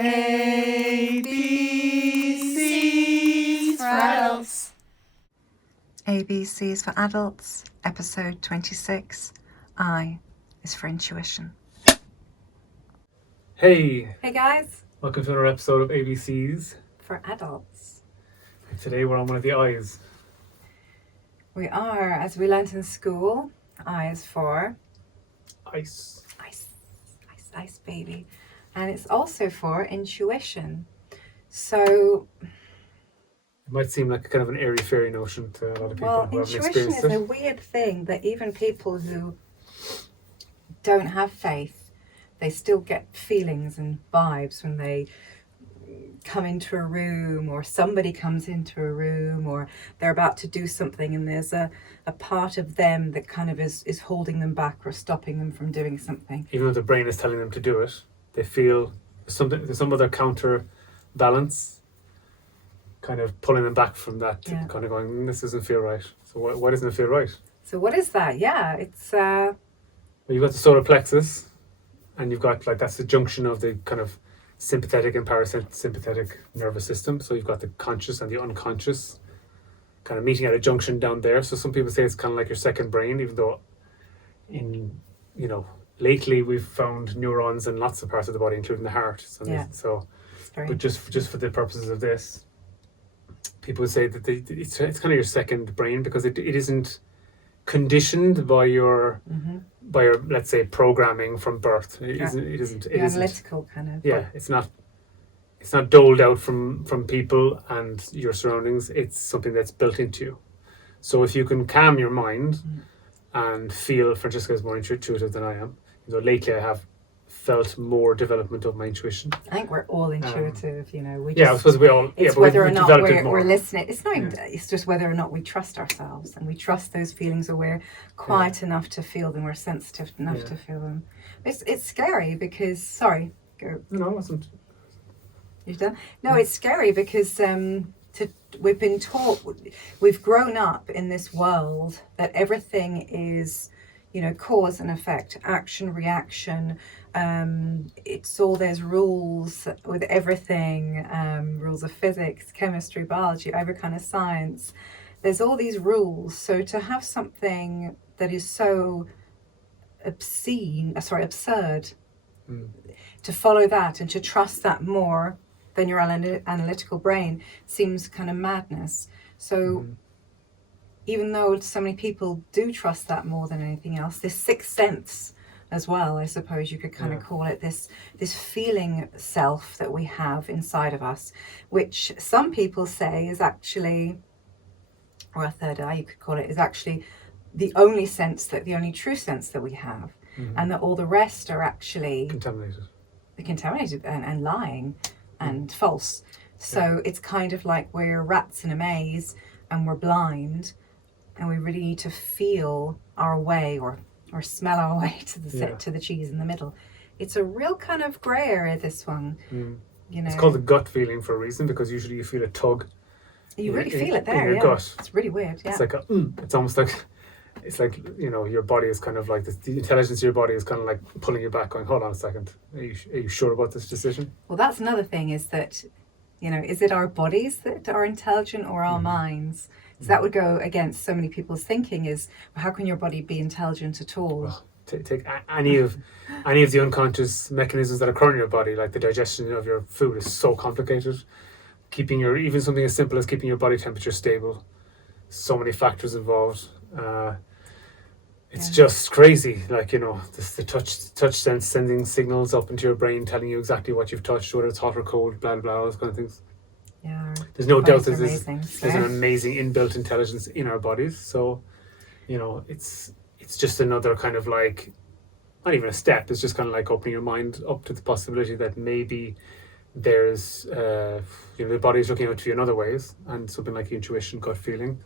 ABCs for adults. ABCs for adults, episode 26. I is for intuition. Hey guys. Welcome to another episode of ABCs For adults. Today we're on one of the I's. We are, as we learnt in school, I is for Ice. Ice baby. And it's also for intuition. So It might seem like kind of an airy-fairy notion to a lot of people who haven't intuition experienced is it. a weird thing that even people who don't have faith, they still get feelings and vibes when they come into a room, or somebody comes into a room, or they're about to do something and there's a part of them that kind of is holding them back or stopping them from doing something. Even though the brain is telling them to do it, they feel there's some other counterbalance kind of pulling them back from that, kind of going, this doesn't feel right. So why doesn't it feel right? So what is that? Yeah, it's Well, you've got the solar plexus, and you've got that's the junction of the kind of sympathetic and parasympathetic nervous system. So you've got the conscious and the unconscious kind of meeting at a junction down there. So some people say it's kind of like your second brain, even though lately we've found neurons in lots of parts of the body, including the heart. So but just for the purposes of this, people would say that it's kind of your second brain, because it isn't conditioned by your let's say programming from birth. It isn't analytical kind of. Yeah, it's not doled out from people and your surroundings. It's something that's built into you. So if you can calm your mind and feel, Francesca is more intuitive than I am. Lately I have felt more development of my intuition. I think we're all intuitive, I suppose we all. It's whether or not we're listening. It's not. It's just whether or not we trust ourselves and we trust those feelings, or we're quiet enough to feel them, we're sensitive enough to feel them. It's scary because sorry, go. No, I wasn't. You've done? No, it's scary because we've been taught, we've grown up in this world that everything is, cause and effect, action, reaction. There's rules with everything, rules of physics, chemistry, biology, every kind of science. There's all these rules. So to have something that is so absurd, to follow that and to trust that more than your analytical brain seems kind of madness. So even though so many people do trust that more than anything else, this sixth sense as well, I suppose you could kind of call it, this feeling self that we have inside of us, which some people say is actually, or a third eye you could call it, is actually the only true sense that we have, and that all the rest are actually contaminated and lying and false. So it's kind of like we're rats in a maze and we're blind, and we really need to feel our way or smell our way to the cheese in the middle. It's a real kind of grey area, this one. It's called the gut feeling for a reason, because usually you feel a tug. You really feel it there, in your gut. It's really weird. Yeah. It's like it's almost like, it's like, your body is kind of like this, the intelligence of your body is kind of like pulling you back, going, hold on a second, are you sure about this decision? Well, that's another thing, is that, is it our bodies that are intelligent or our minds? So that would go against so many people's thinking, is, well, how can your body be intelligent at all? Well, take any of the unconscious mechanisms that occur in your body, like the digestion of your food is so complicated. Even something as simple as keeping your body temperature stable, so many factors involved. It's just crazy, the touch sense sending signals up into your brain, telling you exactly what you've touched, whether it's hot or cold, blah blah blah, all those kind of things. Yeah, there's no doubt that there's an amazing inbuilt intelligence in our bodies. So, it's just another kind of like, not even a step. It's just kind of like opening your mind up to the possibility that maybe there's, the body's looking out to you in other ways, and something like intuition, gut feeling,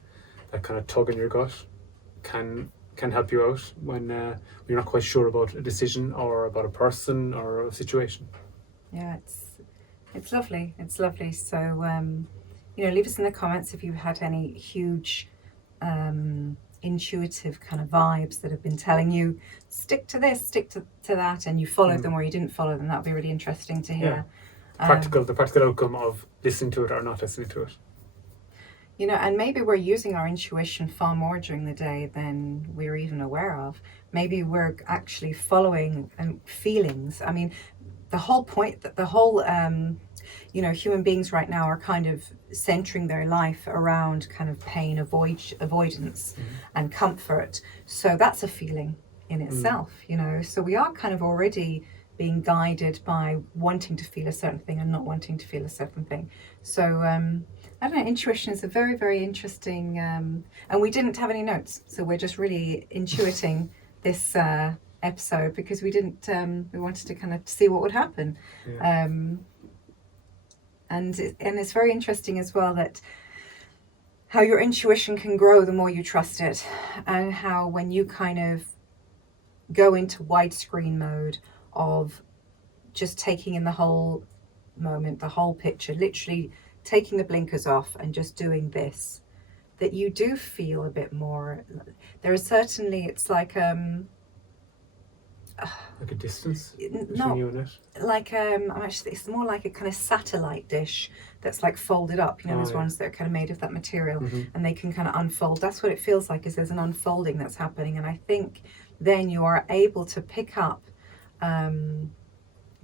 that kind of tug in your gut, can help you out when you're not quite sure about a decision or about a person or a situation. Yeah, it's lovely. It's lovely. So, leave us in the comments if you've had any huge intuitive kind of vibes that have been telling you, stick to this, stick to that, and you followed them or you didn't follow them. That would be really interesting to hear. The practical outcome of listening to it or not listening to it. You know, and maybe we're using our intuition far more during the day than we're even aware of. Maybe we're actually following feelings. I mean, the whole point that the whole you know, human beings right now are kind of centering their life around kind of pain avoidance and comfort. So that's a feeling in itself, you know. So we are kind of already being guided by wanting to feel a certain thing and not wanting to feel a certain thing. So I don't know, intuition is a very, very interesting, and we didn't have any notes, so we're just really intuiting this episode because we didn't, we wanted to kind of see what would happen. Yeah. And it's very interesting as well that how your intuition can grow the more you trust it, and how when you kind of go into widescreen mode of just taking in the whole moment, the whole picture, literally taking the blinkers off and just doing this, that you do feel a bit more. There is certainly, it's like like a distance between no, you and it. like actually it's more like a kind of satellite dish that's like folded up, you know, those ones that are kind of made of that material, and they can kind of unfold. That's what it feels like, is there's an unfolding that's happening, and I think then you are able to pick up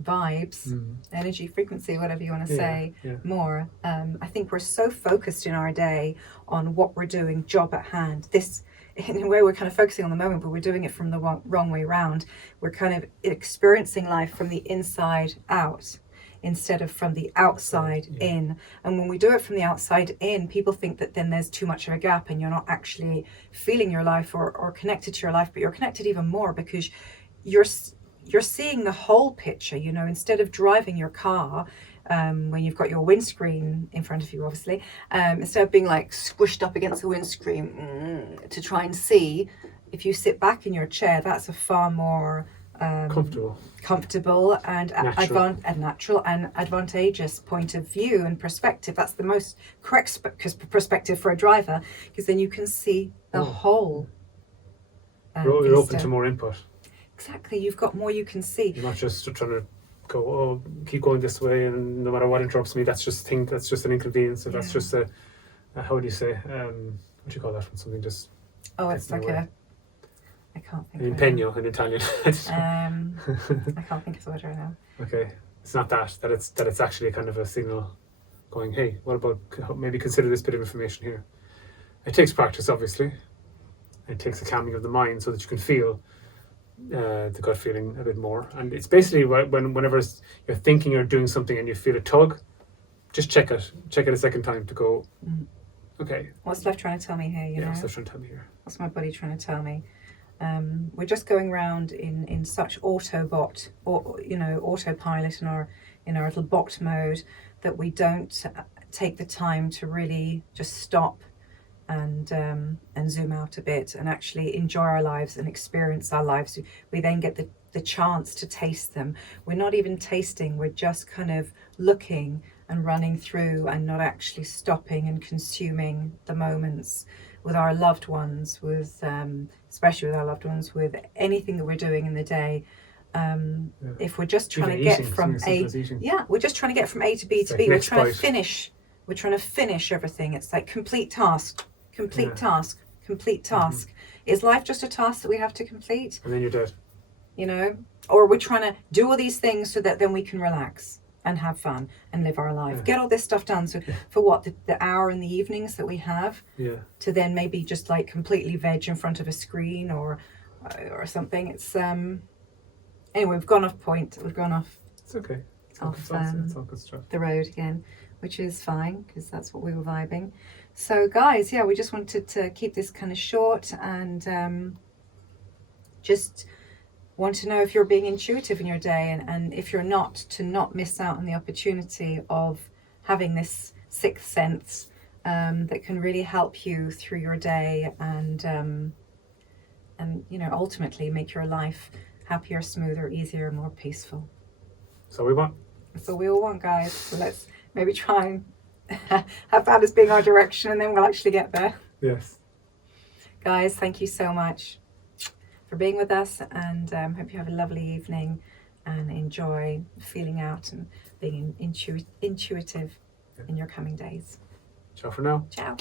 vibes, energy, frequency, whatever you want to say, more. I think we're so focused in our day on what we're doing, job at hand. This, in a way, we're kind of focusing on the moment, but we're doing it from the wrong way around. We're kind of experiencing life from the inside out instead of from the outside in. And when we do it from the outside in, people think that then there's too much of a gap and you're not actually feeling your life or connected to your life, but you're connected even more because you're seeing the whole picture, you know, instead of driving your car when you've got your windscreen in front of you, obviously, instead of being like squished up against the windscreen to try and see, if you sit back in your chair, that's a far more comfortable and natural and advantageous point of view and perspective. That's the most correct perspective for a driver, because then you can see the whole. You're open to more input. Exactly, you've got more you can see. You're not just trying to go, keep going this way, and no matter what interrupts me, that's just an inconvenience, or that's just a how would you say, what do you call that when something just it's like I can't think an impegno in Italian. I can't think of the word right now. Okay, it's not that it's actually a kind of a signal going, hey, what about maybe consider this bit of information here. It takes practice, obviously. It takes a calming of the mind so that you can feel the gut feeling a bit more. And it's basically whenever you're thinking or doing something and you feel a tug, just check it a second time to go, okay, what's life trying to tell me here, you know? What's life trying to tell me here? What's my body trying to tell me? We're just going around in such autopilot in our little bot mode that we don't take the time to really just stop and zoom out a bit and actually enjoy our lives and experience our lives. We then get the chance to taste them. We're not even tasting, we're just kind of looking and running through and not actually stopping and consuming the moments with our loved ones, with especially with our loved ones, with anything that we're doing in the day. If we're just trying to get from we're just trying to get from A to B to B. We're trying to finish everything. It's like complete task. Is life just a task that we have to complete? And then you're dead. You know? Or we're trying to do all these things so that then we can relax and have fun and live our life. Get all this stuff done. So for what, the hour in the evenings that we have to then maybe just like completely veg in front of a screen or something. It's anyway, we've gone off point. We've gone off. It's okay. It's all good stuff. The road again, which is fine because that's what we were vibing. So guys, we just wanted to keep this kind of short and just want to know if you're being intuitive in your day, and if you're not, to not miss out on the opportunity of having this sixth sense that can really help you through your day and you know, ultimately make your life happier, smoother, easier, more peaceful. So we want. That's all we all want, guys. So let's maybe try and have that as being our direction, and then we'll actually get there. Yes. Guys, thank you so much for being with us, and hope you have a lovely evening and enjoy feeling out and being intuitive in your coming days. Ciao for now. Ciao.